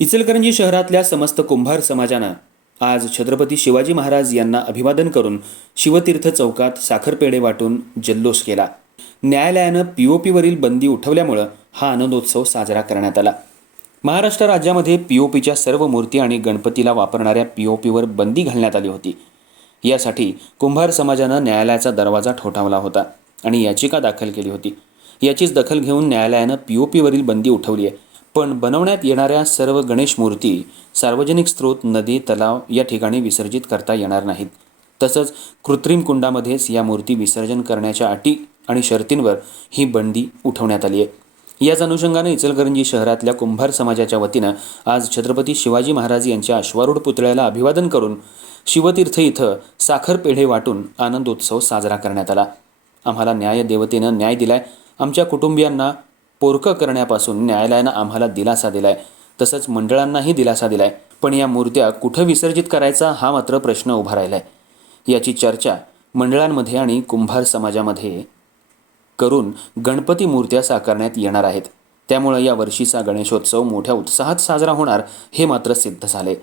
इचलकरंजी शहरातल्या समस्त कुंभार समाजानं आज छत्रपती शिवाजी महाराज यांना अभिवादन करून शिवतीर्थ चौकात साखरपेढे वाटून जल्लोष केला. न्यायालयानं पीओपीवरील बंदी उठवल्यामुळं हा आनंदोत्सव साजरा करण्यात आला. महाराष्ट्र राज्यामध्ये पीओपीच्या सर्व मूर्ती आणि गणपतीला वापरणाऱ्या पीओपीवर बंदी घालण्यात आली होती. यासाठी कुंभार समाजानं न्यायालयाचा दरवाजा ठोठावला होता आणि याचिका दाखल केली होती. याचीच दखल घेऊन न्यायालयानं पीओपीवरील बंदी उठवली आहे पण बनवण्यात येणाऱ्या सर्व गणेश मूर्ती सार्वजनिक स्रोत नदी तलाव या ठिकाणी विसर्जित करता येणार नाहीत. तसंच कृत्रिम कुंडामध्येच या मूर्ती विसर्जन करण्याच्या अटी आणि शर्तींवर ही बंदी उठवण्यात आली आहे. याच अनुषंगानं इचलकरंजी शहरातल्या कुंभार समाजाच्या वतीनं आज छत्रपती शिवाजी महाराज यांच्या अश्वारूढ पुतळ्याला अभिवादन करून शिवतीर्थ इथं साखर पेढे वाटून आनंदोत्सव साजरा करण्यात आला. आम्हाला न्याय देवतेनं न्याय दिलाय. आमच्या कुटुंबियांना पोरकं करण्यापासून न्यायालयानं आम्हाला दिलासा दिलाय. तसंच मंडळांनाही दिलासा दिलाय. पण या मूर्त्या कुठं विसर्जित करायचा हा मात्र प्रश्न उभा राहिला आहे याची चर्चा मंडळांमध्ये आणि कुंभार समाजामध्ये करून गणपती मूर्त्या साकारण्यात येणार आहेत. त्यामुळे या वर्षीचा गणेशोत्सव मोठ्या उत्साहात साजरा होणार हे मात्र सिद्ध झाले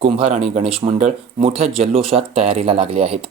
कुंभार आणि गणेश मंडळ मोठ्या जल्लोषात तयारीला लागले आहेत.